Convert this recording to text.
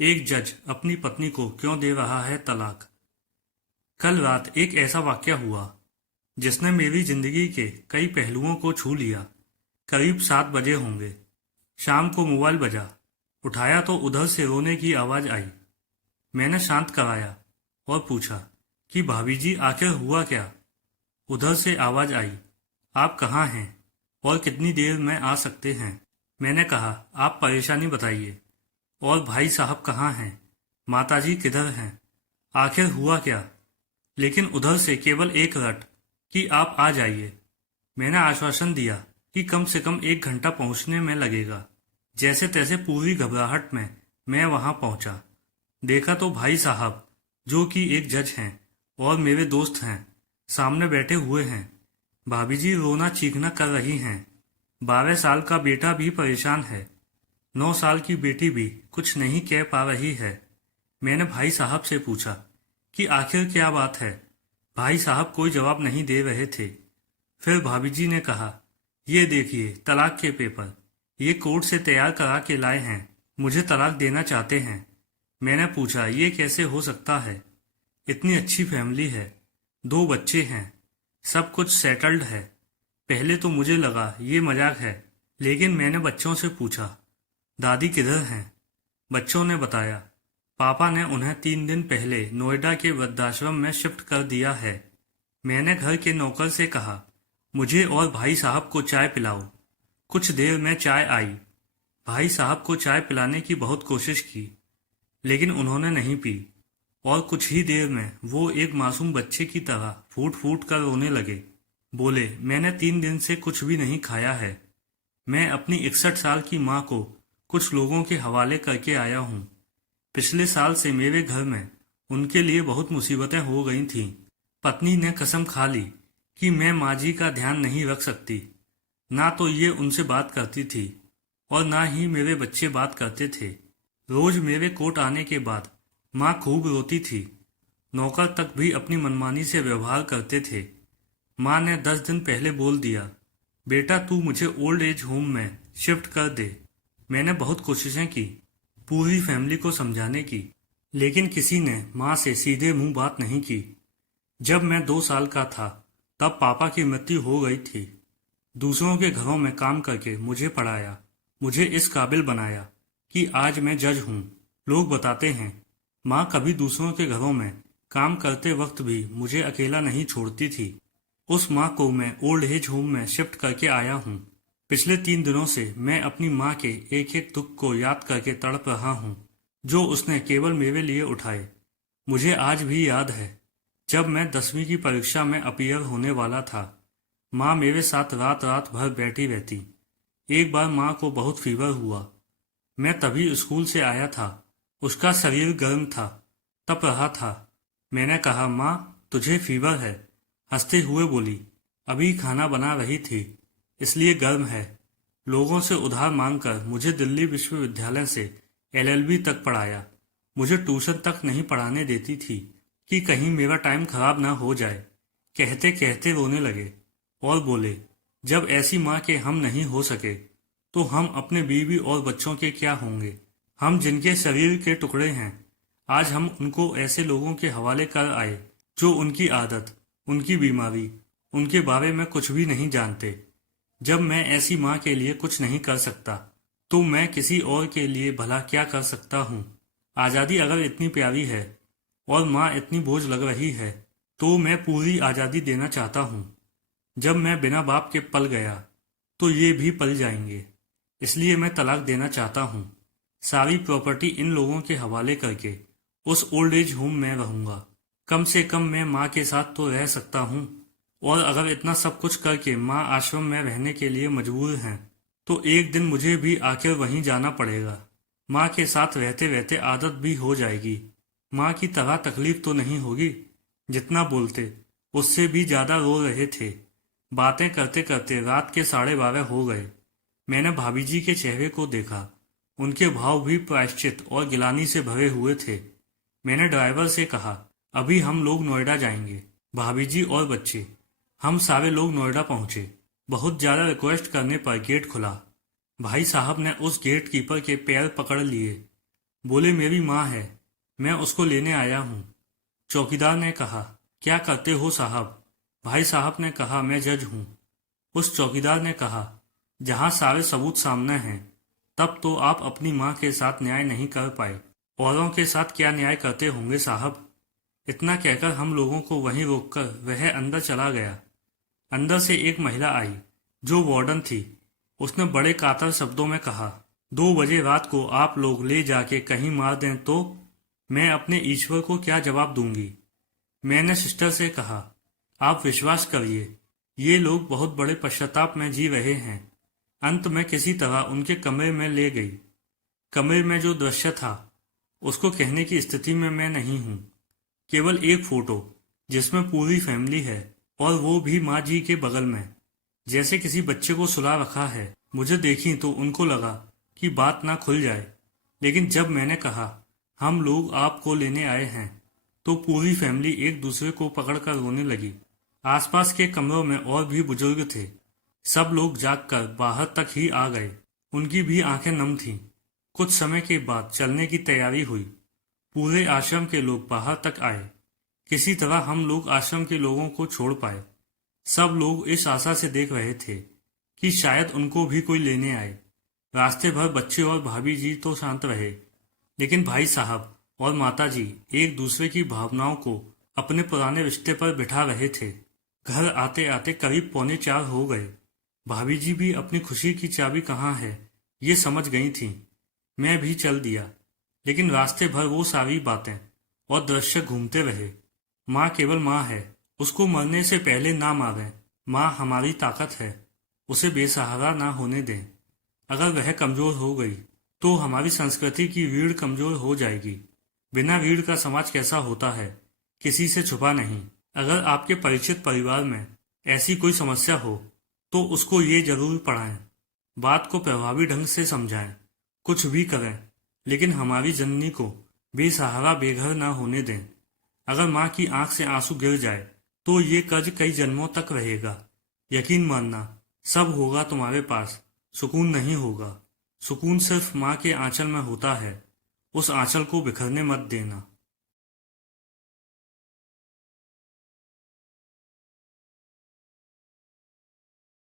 एक जज अपनी पत्नी को क्यों दे रहा है तलाक। कल रात एक ऐसा वाकया हुआ जिसने मेरी जिंदगी के कई पहलुओं को छू लिया। करीब 7 बजे होंगे। शाम को मोबाइल बजा। उठाया तो उधर से रोने की आवाज आई। मैंने शांत कराया और पूछा कि भाभी जी आखिर हुआ क्या। उधर से आवाज आई, आप कहाँ हैं और कितनी देर में आ सकते हैं। मैंने कहा, आप परेशानी बताइए। और भाई साहब कहाँ हैं, माताजी किधर हैं, आखिर हुआ क्या। लेकिन उधर से केवल एक रट कि आप आ जाइए। मैंने आश्वासन दिया कि कम से कम 1 घंटा पहुंचने में लगेगा। जैसे तैसे पूरी घबराहट में मैं वहां पहुंचा। देखा तो भाई साहब, जो कि एक जज हैं और मेरे दोस्त हैं, सामने बैठे हुए हैं। भाभी जी रोना चीखना कर रही हैं। 12 साल का बेटा भी परेशान है। 9 साल की बेटी भी कुछ नहीं कह पा रही है। मैंने भाई साहब से पूछा कि आखिर क्या बात है। भाई साहब कोई जवाब नहीं दे रहे थे। फिर भाभी जी ने कहा, ये देखिए तलाक के पेपर, ये कोर्ट से तैयार करा के लाए हैं, मुझे तलाक देना चाहते हैं। मैंने पूछा, ये कैसे हो सकता है। इतनी अच्छी फैमिली है, 2 बच्चे हैं, सब कुछ सेटल्ड है। पहले तो मुझे लगा ये मजाक है, लेकिन मैंने बच्चों से पूछा, दादी किधर हैं। बच्चों ने बताया, पापा ने उन्हें 3 दिन पहले नोएडा के वृद्धाश्रम में शिफ्ट कर दिया है। मैंने घर के नौकर से कहा, मुझे और भाई साहब को चाय पिलाओ। कुछ देर में चाय आई। भाई साहब को चाय पिलाने की बहुत कोशिश की, लेकिन उन्होंने नहीं पी और कुछ ही देर में वो एक मासूम बच्चे की तरह फूट फूट कर रोने लगे। बोले, मैंने 3 दिन से कुछ भी नहीं खाया है। मैं अपनी 61 साल की माँ को कुछ लोगों के हवाले करके आया हूँ। पिछले साल से मेरे घर में उनके लिए बहुत मुसीबतें हो गई थीं। पत्नी ने कसम खा ली कि मैं माँ जी का ध्यान नहीं रख सकती। ना तो ये उनसे बात करती थी और ना ही मेरे बच्चे बात करते थे। रोज मेरे कोर्ट आने के बाद माँ खूब रोती थी। नौकर तक भी अपनी मनमानी से व्यवहार करते थे। माँ ने 10 दिन पहले बोल दिया, बेटा तू मुझे ओल्ड एज होम में शिफ्ट कर दे। मैंने बहुत कोशिशें की, पूरी फैमिली को समझाने की, लेकिन किसी ने माँ से सीधे मुंह बात नहीं की। जब मैं 2 साल का था तब पापा की मृत्यु हो गई थी। दूसरों के घरों में काम करके मुझे पढ़ाया, मुझे इस काबिल बनाया कि आज मैं जज हूँ। लोग बताते हैं माँ कभी दूसरों के घरों में काम करते वक्त भी मुझे अकेला नहीं छोड़ती थी। उस माँ को मैं ओल्ड एज होम में शिफ्ट करके आया हूँ। पिछले 3 दिनों से मैं अपनी माँ के एक एक दुख को याद करके तड़प रहा हूँ, जो उसने केवल मेरे लिए उठाए। मुझे आज भी याद है, जब मैं 10वीं की परीक्षा में अपीयर होने वाला था, माँ मेरे साथ रात रात भर बैठी रहती। एक बार माँ को बहुत फीवर हुआ। मैं तभी स्कूल से आया था। उसका शरीर गर्म था, तप रहा था। मैंने कहा, माँ तुझे फीवर है। हंसते हुए बोली, अभी खाना बना रही थी, इसलिए गर्म है। लोगों से उधार मांगकर मुझे दिल्ली विश्वविद्यालय से LLB तक पढ़ाया। मुझे ट्यूशन तक नहीं पढ़ाने देती थी कि कहीं मेरा टाइम खराब ना हो जाए। कहते कहते रोने लगे और बोले, जब ऐसी माँ के हम नहीं हो सके तो हम अपने बीवी और बच्चों के क्या होंगे। हम जिनके शरीर के टुकड़े हैं, आज हम उनको ऐसे लोगों के हवाले कर आए जो उनकी आदत, उनकी बीमारी, उनके बारे में कुछ भी नहीं जानते। जब मैं ऐसी माँ के लिए कुछ नहीं कर सकता तो मैं किसी और के लिए भला क्या कर सकता हूँ। आज़ादी अगर इतनी प्यारी है और माँ इतनी बोझ लग रही है तो मैं पूरी आज़ादी देना चाहता हूँ। जब मैं बिना बाप के पल गया तो ये भी पल जाएंगे, इसलिए मैं तलाक देना चाहता हूँ। सारी प्रॉपर्टी इन लोगों के हवाले करके उस ओल्ड एज होम में रहूंगा। कम से कम मैं माँ के साथ तो रह सकता हूँ। और अगर इतना सब कुछ करके माँ आश्रम में रहने के लिए मजबूर हैं तो एक दिन मुझे भी आखिर वहीं जाना पड़ेगा। माँ के साथ रहते रहते आदत भी हो जाएगी। माँ की तरह तकलीफ तो नहीं होगी। जितना बोलते उससे भी ज्यादा रो रहे थे। बातें करते करते रात के 12:30 हो गए। मैंने भाभी जी के चेहरे को देखा। उनके भाव भी प्रायश्चित और गिलानी से भरे हुए थे। मैंने ड्राइवर से कहा, अभी हम लोग नोएडा जाएंगे, भाभी जी और बच्चे। हम सारे लोग नोएडा पहुंचे। बहुत ज्यादा रिक्वेस्ट करने पर गेट खुला। भाई साहब ने उस गेट कीपर के पैर पकड़ लिए। बोले मेरी माँ है, मैं उसको लेने आया हूँ। चौकीदार ने कहा, क्या करते हो साहब? भाई साहब ने कहा, मैं जज हूँ। उस चौकीदार ने कहा, जहाँ सारे सबूत सामने हैं तब तो आप अपनी माँ के साथ न्याय नहीं कर पाए, औरों के साथ क्या न्याय करते होंगे साहब? इतना कहकर हम लोगों को वहीं रोककर वह अंदर चला गया। अंदर से एक महिला आई जो वार्डन थी। उसने बड़े कातर शब्दों में कहा, 2 बजे रात को आप लोग ले जाके कहीं मार दें तो मैं अपने ईश्वर को क्या जवाब दूंगी? मैंने सिस्टर से कहा, आप विश्वास करिए, ये लोग बहुत बड़े पश्चाताप में जी रहे हैं। अंत में किसी तरह उनके कमरे में ले गई। कमरे में जो दृश्य था उसको कहने की स्थिति में मैं नहीं हूँ। केवल एक फोटो जिसमें पूरी फैमिली है और वो भी माँ जी के बगल में, जैसे किसी बच्चे को सुला रखा है। मुझे देखी तो उनको लगा कि बात ना खुल जाए, लेकिन जब मैंने कहा हम लोग आपको लेने आए हैं तो पूरी फैमिली एक दूसरे को पकड़कर रोने लगी। आसपास के कमरों में और भी बुजुर्ग थे। सब लोग जागकर बाहर तक ही आ गए। उनकी भी आंखें नम थीं। कुछ समय के बाद चलने की तैयारी हुई। पूरे आश्रम के लोग बाहर तक आए। किसी तरह हम लोग आश्रम के लोगों को छोड़ पाए। सब लोग इस आशा से देख रहे थे कि शायद उनको भी कोई लेने आए। रास्ते भर बच्चे और भाभी जी तो शांत रहे, लेकिन भाई साहब और माता जी एक दूसरे की भावनाओं को अपने पुराने रिश्ते पर बिठा रहे थे। घर आते आते करीब 3:45 हो गए। भाभी जी भी अपनी खुशी की चाबी कहाँ है ये समझ गई थीं। मैं भी चल दिया, लेकिन रास्ते भर वो सारी बातें और दृश्य घूमते रहे। माँ केवल माँ है, उसको मरने से पहले ना मारें। माँ हमारी ताकत है, उसे बेसहारा ना होने दें। अगर वह कमजोर हो गई तो हमारी संस्कृति की रीढ़ कमजोर हो जाएगी। बिना रीढ़ का समाज कैसा होता है, किसी से छुपा नहीं। अगर आपके परिचित परिवार में ऐसी कोई समस्या हो तो उसको ये जरूर पढ़ाएं, बात को प्रभावी ढंग से समझाएं। कुछ भी करें, लेकिन हमारी जननी को बेसहारा बेघर ना होने दें। अगर माँ की आंख से आंसू गिर जाए तो ये कर्ज कई जन्मों तक रहेगा। यकीन मानना, सब होगा तुम्हारे पास, सुकून नहीं होगा। सुकून सिर्फ माँ के आंचल में होता है। उस आंचल को बिखरने मत देना।